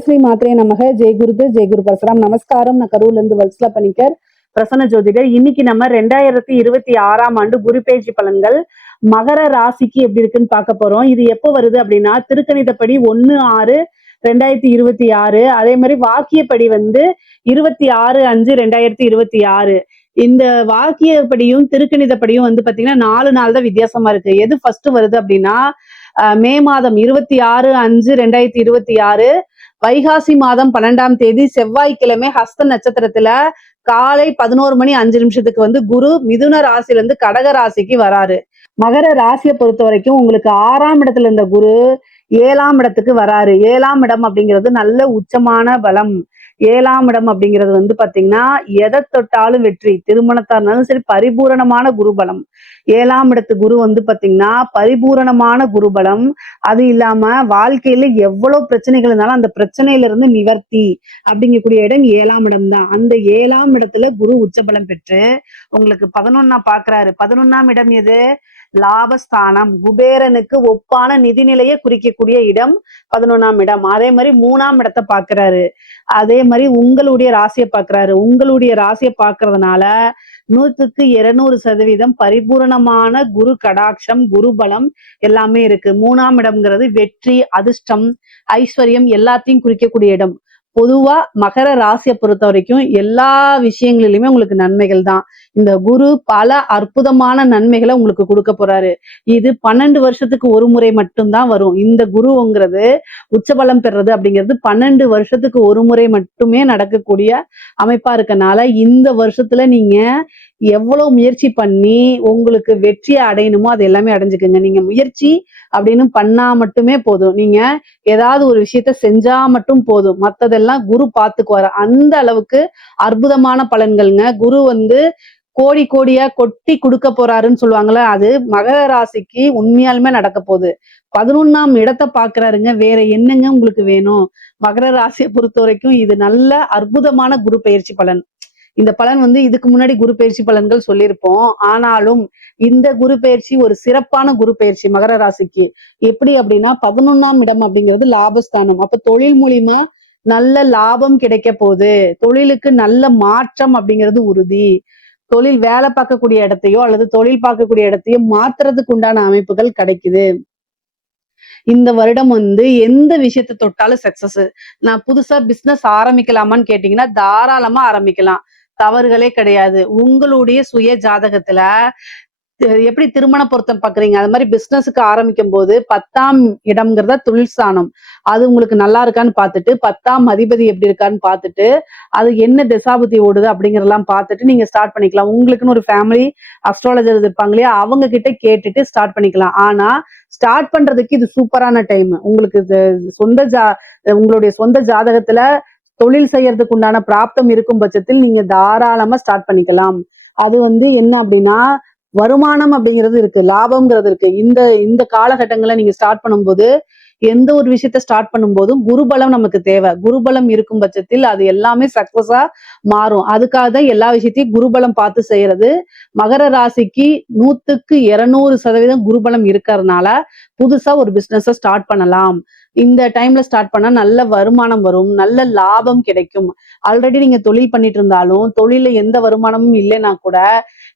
ஜெயஸ்ரீ மாத்திரை நமக ஜெய் குரு பரசுராம். நமஸ்காரம். நான் கரூர்ல இருந்து வல்சலா பணிக்கர், பிரசன்ன ஜோதிடர். இன்னைக்கு நம்ம 2026 குரு பேஜி பலன்கள் மகர ராசிக்கு எப்படி இருக்குன்னு பார்க்க போறோம். இது எப்போ வருது அப்படின்னா திருக்கணிதப்படி 1/6/2026, அதே மாதிரி வாக்கியப்படி 26/5/2026. இந்த வாக்கியப்படியும் திருக்கணிதப்படியும் பாத்தீங்கன்னா 4 நாள் தான் வித்தியாசமா இருக்கு. எது ஃபர்ஸ்ட் வருது அப்படின்னா மே மாதம் 26/5/2026 வைகாசி மாதம் 12ஆம் தேதி செவ்வாய்க்கிழமை ஹஸ்த நட்சத்திரத்துல காலை 11:05 குரு மிதுன ராசில இருந்து கடக ராசிக்கு வராரு. மகர ராசியை பொறுத்த வரைக்கும் உங்களுக்கு 6ஆம் இடத்துல இருந்த குரு 7ஆம் இடத்துக்கு வராரு. 7ஆம் இடம் அப்படிங்கிறது நல்ல உச்சமான பலம். 7ஆம் இடம் அப்படிங்கிறது பாத்தீங்கன்னா எதை தொட்டாலும் வெற்றி. திருமணத்தா இருந்தாலும் சரி பரிபூரணமான குருபலம். 7ஆம் இடத்து குரு பாத்தீங்கன்னா பரிபூரணமான குருபலம். அது இல்லாம வாழ்க்கையில எவ்வளவு பிரச்சனைகள் இருந்தாலும் அந்த பிரச்சனையில இருந்து நிவர்த்தி அப்படிங்கக்கூடிய இடம் 7ஆம் இடம் தான். அந்த 7ஆம் இடத்துல குரு உச்சபலம் பெற்று உங்களுக்கு 11 பாக்குறாரு. 11ஆம் இடம் எது? லாபஸ்தானம். குபேரனுக்கு ஒப்பான நிதிநிலையை குறிக்கக்கூடிய இடம் 11ஆம் இடம். அதே மாதிரி 3ஆம் இடத்தை பாக்குறாரு. அதே மாதிரி உங்களுடைய ராசியை பாக்குறாரு. உங்களுடைய ராசியை பாக்குறதுனால 100% பரிபூரணமான குரு கடாட்சம், குரு பலம் எல்லாமே இருக்கு. 3ஆம் இடம்ங்கிறது வெற்றி, அதிர்ஷ்டம், ஐஸ்வர்யம் எல்லாத்தையும் குறிக்கக்கூடிய இடம். பொதுவா மகர ராசியை பொறுத்த வரைக்கும் எல்லா விஷயங்களிலுமே உங்களுக்கு நன்மைகள் தான். இந்த குரு பல அற்புதமான நன்மைகளை உங்களுக்கு கொடுக்க போறாரு. இது 12 வருஷத்துக்கு ஒரு முறை மட்டும்தான் வரும். இந்த குருங்கிறது உச்சபலம் பெறது அப்படிங்கிறது 12 வருஷத்துக்கு ஒரு முறை மட்டுமே நடக்கக்கூடிய அமைப்பா இருக்கனால இந்த வருஷத்துல நீங்க எவ்வளவு முயற்சி பண்ணி உங்களுக்கு வெற்றியை அடையணுமோ அது எல்லாமே அடைஞ்சுக்குங்க. நீங்க முயற்சி அப்படின்னு பண்ணா மட்டுமே போதும். நீங்க ஏதாவது ஒரு விஷயத்த செஞ்சா மட்டும் போதும். மத்ததெல்லாம் குரு பார்த்துக்குவாரு. அந்த அளவுக்கு அற்புதமான பலன்கள்ங்க. குரு கோடி கோடியா கொட்டி கொடுக்க போறாருன்னு சொல்லுவாங்கல்ல, அது மகர ராசிக்கு உண்மையாலுமே நடக்க போகுது. 11ஆம் இடத்தை பாக்குறாருங்க. வேற என்னங்க உங்களுக்கு வேணும்? மகர ராசியை பொறுத்த வரைக்கும் இது நல்ல அற்புதமான குரு பயிற்சி பலன். இந்த பலன் இதுக்கு முன்னாடி குரு பயிற்சி பலன்கள் சொல்லியிருப்போம். ஆனாலும் இந்த குரு பயிற்சி ஒரு சிறப்பான குரு பயிற்சி மகர ராசிக்கு. எப்படி அப்படின்னா 11ஆம் இடம் அப்படிங்கிறது லாபஸ்தானம். அப்ப தொழில் மூலியமா நல்ல லாபம் கிடைக்க போகுது. தொழிலுக்கு நல்ல மாற்றம் அப்படிங்கிறது உறுதி. தொழில் வேலை பார்க்கக்கூடிய இடத்தையோ அல்லது தொழில் பார்க்கக்கூடிய இடத்தையோ மாத்துறதுக்கு உண்டான அமைப்புகள் கிடைக்குது. இந்த வருடம் எந்த விஷயத்தை தொட்டாலும் சக்சஸ். நான் புதுசா பிசினஸ் ஆரம்பிக்கலாமான்னு கேட்டீங்கன்னா தாராளமா ஆரம்பிக்கலாம். தவறுகளே கிடையாது. உங்களுடைய சுய ஜாதகத்துல எப்படி திருமண பொருத்தம் பாக்குறீங்க, அது மாதிரி பிசினஸுக்கு ஆரம்பிக்கும் போது 10ஆம் இடம்ங்கிறத தொழில் ஸ்தானம். அது உங்களுக்கு நல்லா இருக்கான்னு பார்த்துட்டு 10ஆம் அதிபதி எப்படி இருக்கான்னு பார்த்துட்டு அது என்ன திசாபுத்தி ஓடுது அப்படிங்கறதெல்லாம் பார்த்துட்டு நீங்க ஸ்டார்ட் பண்ணிக்கலாம். உங்களுக்குன்னு ஒரு ஃபேமிலி அஸ்ட்ராலஜர் இருப்பாங்க இல்லையா, அவங்க கிட்ட கேட்டுட்டு ஸ்டார்ட் பண்ணிக்கலாம். ஆனா ஸ்டார்ட் பண்றதுக்கு இது சூப்பரான டைம். உங்களுக்கு உங்களுடைய சொந்த ஜாதகத்துல தொழில் செய்யறதுக்கு உண்டான பிராப்தம் இருக்கும் பட்சத்தில் நீங்க தாராளமா ஸ்டார்ட் பண்ணிக்கலாம். அது என்ன அப்படின்னா வருமானம் அப்படிங்கிறது இருக்கு, லாபம்ங்கிறது இருக்கு. இந்த காலகட்டங்களை நீங்க ஸ்டார்ட் பண்ணும்போது எந்த ஒரு விஷயத்த ஸ்டார்ட் பண்ணும்போதும் குருபலம் நமக்கு தேவை. குருபலம் இருக்கும் பட்சத்தில் அது எல்லாமே சக்சஸா மாறும். அதுக்காக தான் எல்லா விஷயத்தையும் குருபலம் பார்த்து செய்யறது. மகர ராசிக்கு 100% குருபலம் இருக்கிறதுனால புதுசா ஒரு பிசினஸ ஸ்டார்ட் பண்ணலாம். இந்த டைம்ல ஸ்டார்ட் பண்ணா நல்ல வருமானம் வரும், நல்ல லாபம் கிடைக்கும். ஆல்ரெடி நீங்க தொழில் பண்ணிட்டு இருந்தாலும் தொழில எந்த வருமானமும் இல்லைன்னா கூட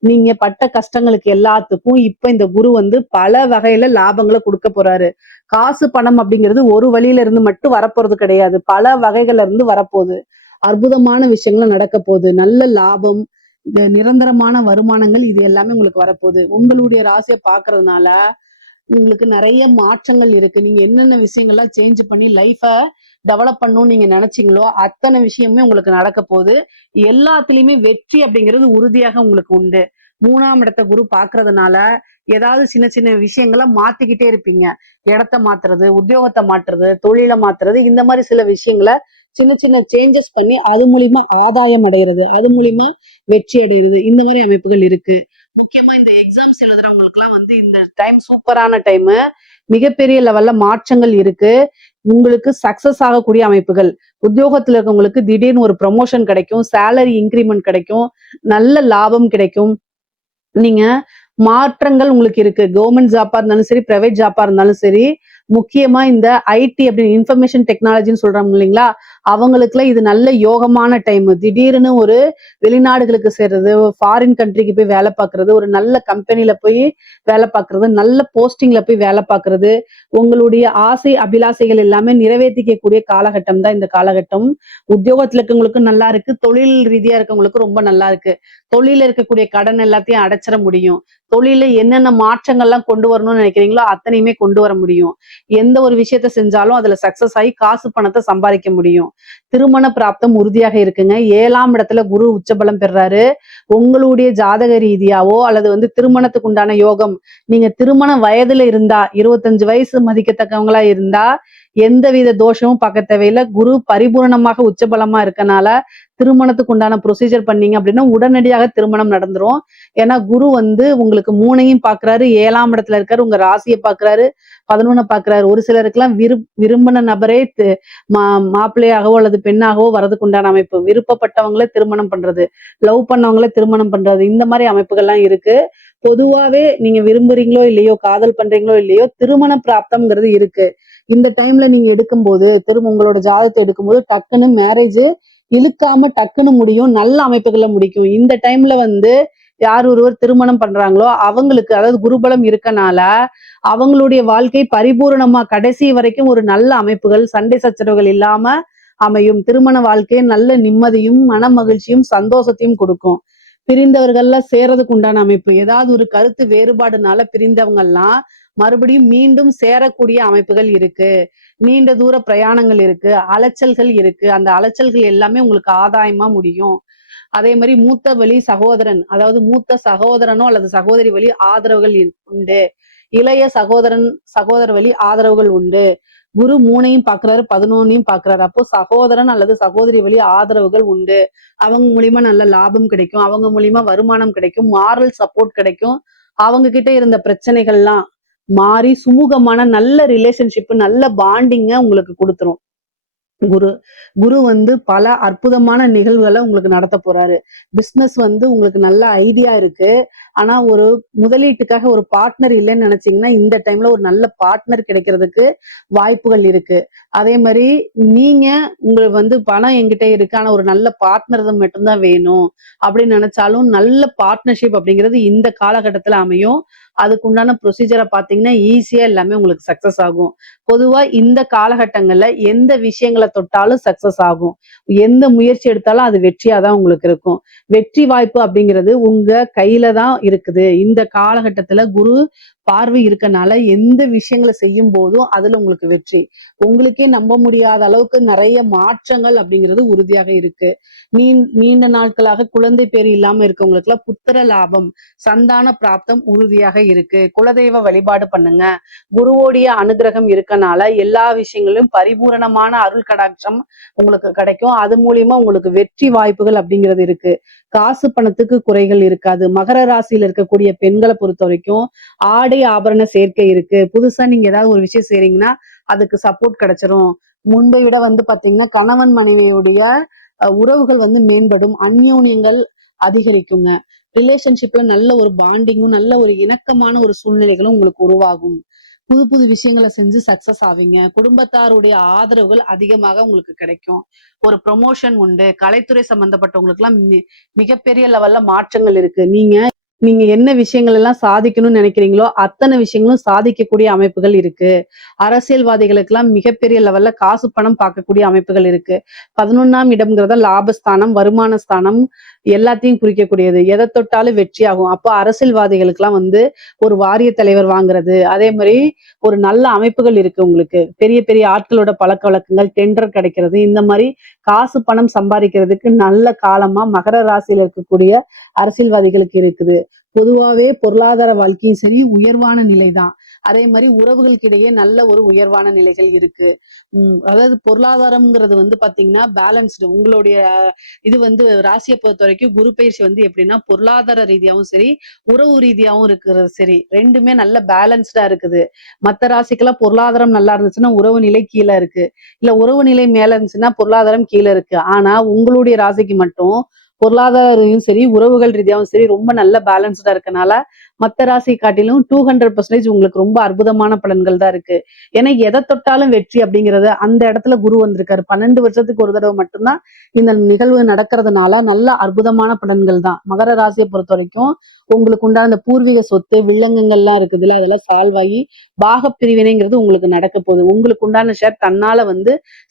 நீங்க பட்ட கஷ்டங்களுக்கு எல்லாத்துக்கும் இப்ப இந்த குரு பல வகையில லாபங்களை கொடுக்க போறாரு. காசு பணம் அப்படிங்கிறது ஒரு வழியில இருந்து மட்டும் வரப்போறது கிடையாது, பல வகைகள்ல இருந்து வரப்போகுது. அற்புதமான விஷயங்களும் நடக்க போகுது. நல்ல லாபம், நிரந்தரமான வருமானங்கள் இது எல்லாமே உங்களுக்கு வரப்போகுது. உங்களுடைய ராசியை பாக்குறதுனால உங்களுக்கு நிறைய மாற்றங்கள் இருக்கு. நீங்க என்னென்ன விஷயங்கள்லாம் சேஞ்ச் பண்ணி லைஃப டெவலப் பண்ணணும்னு நீங்க நினைச்சீங்களோ அத்தனை விஷயமே உங்களுக்கு நடக்க போகுது. எல்லாத்துலயுமே வெற்றி அப்படிங்கிறது உறுதியாக உங்களுக்கு உண்டு. 3ஆம் இடத்தை குரு பாக்குறதுனால ஏதாவது சின்ன சின்ன விஷயங்களை மாத்திக்கிட்டே இருப்பீங்க. இடத்த மாத்துறது, உத்தியோகத்தை மாத்துறது, தொழிலை மாத்துறது, இந்த மாதிரி சில விஷயங்களை சின்ன சின்ன சேஞ்சஸ் பண்ணி அது மூலியமா ஆதாயம் அடைகிறது, அது மூலியமா வெற்றி அடைகிறது. இந்த மாதிரி அமைப்புகள் இருக்கு. முக்கியமா இந்த எக்ஸாம்ஸ் எழுதுறவங்களுக்கு எல்லாம் இந்த டைம் சூப்பரான டைம். மிகப்பெரிய லெவல்ல மாற்றங்கள் இருக்கு. உங்களுக்கு சக்சஸ் ஆகக்கூடிய அமைப்புகள். உத்தியோகத்துல இருக்கவங்களுக்கு திடீர்னு ஒரு ப்ரமோஷன் கிடைக்கும், சேலரி இன்கிரிமெண்ட் கிடைக்கும், நல்ல லாபம் கிடைக்கும். நீங்க மாற்றங்கள் உங்களுக்கு இருக்கு. கவர்மெண்ட் ஜாப்பா இருந்தாலும் சரி, பிரைவேட் ஜாப்பா இருந்தாலும் சரி, முக்கியமா இந்த ஐடி அப்படின்னு இன்ஃபர்மேஷன் டெக்னாலஜின்னு சொல்றாங்க இல்லைங்களா, அவங்களுக்குலாம் இது நல்ல யோகமான டைம். திடீர்னு ஒரு வெளிநாடுகளுக்கு சேர்றது, ஃபாரின் கண்ட்ரிக்கு போய் வேலை பார்க்கறது, ஒரு நல்ல கம்பெனில போய் வேலை பார்க்கறது, நல்ல போஸ்டிங்ல போய் வேலை பார்க்கறது, உங்களுடைய ஆசை அபிலாசைகள் எல்லாமே நிறைவேற்றிக்கக்கூடிய காலகட்டம் தான் இந்த காலகட்டம். உத்தியோகத்துல இருக்கவங்களுக்கு நல்லா இருக்கு, தொழில் ரீதியா இருக்கவங்களுக்கு ரொம்ப நல்லா இருக்கு. தொழில இருக்கக்கூடிய கடன் எல்லாத்தையும் அடைச்சிட முடியும். தொழில என்னென்ன மாற்றங்கள்லாம் கொண்டு வரணும்னு நினைக்கிறீங்களோ அத்தனையுமே கொண்டு வர முடியும். எந்த ஒரு விஷயத்த செஞ்சாலும் அதுல சக்சஸ் ஆகி காசு பணத்தை சம்பாதிக்க முடியும். திருமண பிராப்தம் உறுதியாக இருக்குங்க. 7ஆம் இடத்துல குரு உச்சபலம் பெறாரு. உங்களுடைய ஜாதக ரீதியாவோ அல்லது திருமணத்துக்கு உண்டான யோகம், நீங்க திருமண வயதுல இருந்தா 25 வயசு மதிக்கத்தக்கவங்களா இருந்தா எந்தவித தோஷமும் பார்க்க தேவையில்லை. குரு பரிபூரணமாக உச்சபலமா இருக்கனால திருமணத்துக்கு உண்டான ப்ரொசீஜர் பண்ணீங்க அப்படின்னா உடனடியாக திருமணம் நடந்துரும். ஏன்னா குரு உங்களுக்கு 3ஐயும் பாக்குறாரு, 7ஆம் இடத்துல இருக்காரு, உங்க ராசியை பாக்குறாரு, 11 பாக்குறாரு. ஒரு சிலருக்குலாம் விரும்பின நபரே மாப்பிள்ளையாகவோ அல்லது பெண்ணாகவோ வரதுக்கு உண்டான அமைப்பு, விருப்பப்பட்டவங்களே திருமணம் பண்றது, லவ் பண்ணவங்களே திருமணம் பண்றது, இந்த மாதிரி அமைப்புகள்லாம் இருக்கு. பொதுவாவே நீங்க விரும்புறீங்களோ இல்லையோ, காதல் பண்றீங்களோ இல்லையோ, திருமண பிராப்தம்ங்கிறது இருக்கு. இந்த டைம்ல நீங்க எடுக்கும்போது உங்களோட ஜாதகத்தை எடுக்கும்போது டக்குன்னு மேரேஜ் இழுக்காம டக்குன்னு முடியும். நல்ல அமைப்புகள்ல முடிக்கும். இந்த டைம்ல யார் ஒருவர் திருமணம் பண்றாங்களோ அவங்களுக்கு, அதாவது குருபலம் இருக்கனால அவங்களுடைய வாழ்க்கை பரிபூரணமா கடைசி வரைக்கும் ஒரு நல்ல அமைப்புகள், சண்டை சச்சரவுகள் இல்லாம அமையும். திருமண வாழ்க்கை நல்ல நிம்மதியும் மன மகிழ்ச்சியும் சந்தோஷத்தையும் கொடுக்கும். பிரிந்தவர்கள்லாம் சேரதுக்கு உண்டான அமைப்பு, ஏதாவது ஒரு கருத்து வேறுபாடுனால பிரிந்தவங்கெல்லாம் மறுபடியும் மீண்டும் சேரக்கூடிய அமைப்புகள் இருக்கு. நீண்ட தூர பிரயாணங்கள் இருக்கு, அலைச்சல்கள் இருக்கு. அந்த அலைச்சல்கள் எல்லாமே உங்களுக்கு ஆதாயமா முடியும். அதே மாதிரி மூத்த வழி சகோதரன், அதாவது மூத்த சகோதரனோ அல்லது சகோதரி வழி ஆதரவுகள் உண்டு. இளைய சகோதர வழி ஆதரவுகள் உண்டு. குரு 3ஐயும் பாக்குறாரு, 11ஐயும் பாக்குறாரு. அப்போ சகோதரன் அல்லது சகோதரி வழி ஆதரவுகள் உண்டு. அவங்க மூலியமா நல்ல லாபம் கிடைக்கும், அவங்க மூலியமா வருமானம் கிடைக்கும், மாரல் சப்போர்ட் கிடைக்கும். அவங்க கிட்ட இருந்த பிரச்சனைகள்லாம் மாறி சுமூகமான நல்ல ரிலேஷன்ஷிப், நல்ல பாண்டிங்க உங்களுக்கு கொடுத்துரும். குரு குரு பல அற்புதமான நிகழ்வுகளை உங்களுக்கு நடத்த போறாரு. பிசினஸ் உங்களுக்கு நல்ல ஐடியா இருக்கு. ஆனா ஒரு முதலீட்டுக்காக ஒரு பார்ட்னர் இல்லைன்னு நினைச்சீங்கன்னா இந்த டைம்ல ஒரு நல்ல பார்ட்னர் கிடைக்கிறதுக்கு வாய்ப்புகள் இருக்கு. அதே மாதிரி நீங்க உங்களுக்கு பணம் என்கிட்ட இருக்கு, ஆனா ஒரு நல்ல பார்ட்னர் மட்டும்தான் வேணும் அப்படின்னு நினைச்சாலும் நல்ல பார்ட்னர்ஷிப் அப்படிங்கிறது இந்த காலகட்டத்துல அமையும். அதுக்கு உண்டான ப்ரொசீஜரை பாத்தீங்கன்னா ஈஸியா எல்லாமே உங்களுக்கு சக்சஸ் ஆகும். பொதுவா இந்த காலகட்டங்கள்ல எந்த விஷயங்களை தொட்டாலும் சக்சஸ் ஆகும். எந்த முயற்சி எடுத்தாலும் அது வெற்றியா தான் உங்களுக்கு இருக்கும். வெற்றி வாய்ப்பு அப்படிங்கிறது உங்க கையில தான் இருக்குது. இந்த காலகட்டத்துல குரு பார்வை இருக்கனால எந்த விஷயங்களை செய்யும் போதும் அதுல உங்களுக்கு வெற்றி. உங்களுக்கே நம்ப முடியாத அளவுக்கு நிறைய மாற்றங்கள் அப்படிங்கிறது உறுதியாக இருக்கு. நீண்ட நாட்களாக குழந்தை பேர் இல்லாம இருக்கவங்களுக்கு எல்லாம் புத்திர லாபம், சந்தான பிராப்தம் உறுதியாக இருக்கு. குலதெய்வ வழிபாடு பண்ணுங்க. குருவோடைய அனுகிரகம் இருக்கனால எல்லா விஷயங்களிலும் பரிபூரணமான அருள் கடாட்சம் உங்களுக்கு கிடைக்கும். அது மூலியமா உங்களுக்கு வெற்றி வாய்ப்புகள் அப்படிங்கிறது இருக்கு. காசு பணத்துக்கு குறைகள் இருக்காது. மகர ராசியில இருக்கக்கூடிய பெண்களை பொறுத்த வரைக்கும் ஆடை ஆபரண சேர்க்கை இருக்கு. புதுசா நீங்க ஏதாவது ஒரு விஷயம் செய்றீங்கன்னா அதுக்கு சப்போர்ட் கிடைச்சிரும். முன்பை விட பாத்தீங்கன்னா கணவன் மனைவியுடைய உறவுகள் மேம்படும். அந்யோன்யங்கள் அதிகரிக்குங்க. ரிலேஷன்ஷிப்ல நல்ல ஒரு பாண்டிங்கும் நல்ல ஒரு இணக்கமான ஒரு சூழ்நிலைகளும் உங்களுக்கு உருவாகும். புது புது விஷயங்களை செஞ்சு சக்சஸ் ஆவீங்க. குடும்பத்தாருடைய ஆதரவுகள் அதிகமாக உங்களுக்கு கிடைக்கும். ஒரு ப்ரொமோஷன் உண்டு. கலைத்துறை சம்பந்தப்பட்டவங்களுக்கு எல்லாம் மிகப்பெரிய லெவல்ல மாற்றங்கள் இருக்கு. நீங்க என்ன விஷயங்கள் எல்லாம் சாதிக்கணும்னு நினைக்கிறீங்களோ அத்தனை விஷயங்களும் சாதிக்கக்கூடிய அமைப்புகள் இருக்கு. அரசியல்வாதிகளுக்கு எல்லாம் மிகப்பெரிய லெவல்ல காசு பணம் பார்க்கக்கூடிய அமைப்புகள் இருக்கு. 11ஆம் இடம்ங்கிறத லாபஸ்தானம், வருமான ஸ்தானம் எல்லாத்தையும் குறிக்கக்கூடியது. எதை தொட்டாலும் வெற்றி ஆகும். அப்போ அரசியல்வாதிகளுக்கு எல்லாம் ஒரு வாரிய தலைவர் வாங்குறது, அதே மாதிரி ஒரு நல்ல அமைப்புகள் இருக்கு. உங்களுக்கு பெரிய பெரிய ஆட்களோட பழக்க வழக்கங்கள், டெண்டர் கிடைக்கிறது, இந்த மாதிரி காசு பணம் சம்பாதிக்கிறதுக்கு நல்ல காலமா மகர ராசியில இருக்கக்கூடிய அரசியல்வாதிகளுக்கு இருக்குது. பொதுவாவே பொருளாதார வாழ்க்கையும் சரி உயர்வான நிலைதான். அதே மாதிரி உறவுகளுக்கு இடையே நல்ல ஒரு உயர்வான நிலைகள் இருக்கு. அதாவது பொருளாதாரம்ங்கிறது பாத்தீங்கன்னா பேலன்ஸ்டு. உங்களுடைய இது ராசியை பொறுத்த வரைக்கும் குரு பயிற்சி எப்படின்னா பொருளாதார ரீதியாவும் சரி உறவு ரீதியாவும் இருக்கிறது சரி ரெண்டுமே நல்ல பேலன்ஸ்டா இருக்குது. மற்ற ராசிக்கெல்லாம் பொருளாதாரம் நல்லா இருந்துச்சுன்னா உறவு நிலை கீழே இருக்கு, இல்ல உறவு நிலை மேல இருந்துச்சுன்னா பொருளாதாரம் கீழே இருக்கு. ஆனா உங்களுடைய ராசிக்கு மட்டும் பொருளாதார ரீதியும் சரி, உறவுகள் ரீதியாவும் சரி ரொம்ப நல்ல பேலன்ஸ்டா இருக்கனால மத்த ராசி காட்டிலும் 200% உங்களுக்கு ரொம்ப அற்புதமான பலன்கள் தான் இருக்கு. ஏன்னா எதை தொட்டாலும் வெற்றி அப்படிங்கிறது அந்த இடத்துல குரு வந்திருக்காரு. 12 வருஷத்துக்கு ஒரு தடவை மட்டும்தான் இந்த நிகழ்வு நடக்கிறதுனால நல்ல அற்புதமான பலன்கள் தான். மகர ராசியை பொறுத்த வரைக்கும் உங்களுக்கு உண்டான இந்த பூர்வீக சொத்து வில்லங்கங்கள்லாம் இருக்குதுல்ல, அதெல்லாம் சால்வ் ஆகி பாகப் பிரிவினைங்கிறது உங்களுக்கு நடக்க போகுது. உங்களுக்கு உண்டான ஷேர் தன்னால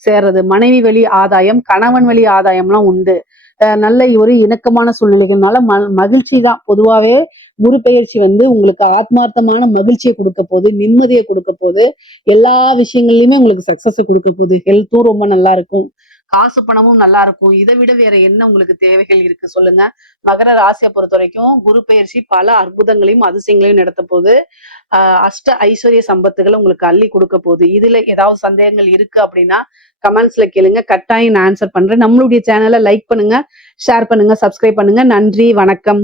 சேர்றது. மனைவி வழி ஆதாயம், கணவன் வழி ஆதாயம்லாம் உண்டு. நல்ல ஒரு இணக்கமான சூழ்நிலைகள்னால மகிழ்ச்சி தான். பொதுவாவே குரு பெயர்ச்சி உங்களுக்கு ஆத்மார்த்தமான மகிழ்ச்சியை கொடுக்க போகுது, நிம்மதியை கொடுக்க போகுது, எல்லா விஷயங்கள்லயுமே உங்களுக்கு சக்சஸ் கொடுக்க போகுது. ஹெல்த்தும் ரொம்ப நல்லா இருக்கும், காசு பணமும் நல்லா இருக்கும். இதை விட வேற என்ன உங்களுக்கு தேவைகள் இருக்கு சொல்லுங்க. மகர ராசியை பொறுத்த வரைக்கும் குரு பெயர்ச்சி பல அற்புதங்களையும் அதிசயங்களையும் நடத்த போகுது. அஷ்ட ஐஸ்வர்ய சம்பத்துகளை உங்களுக்கு அள்ளி கொடுக்க போகுது. இதுல ஏதாவது சந்தேகங்கள் இருக்கு அப்படின்னா கமெண்ட்ஸ்ல கேளுங்க, கட்டாயம் நான் ஆன்சர் பண்றேன். நம்மளுடைய சேனலை லைக் பண்ணுங்க, ஷேர் பண்ணுங்க, சப்ஸ்கிரைப் பண்ணுங்க. நன்றி, வணக்கம்.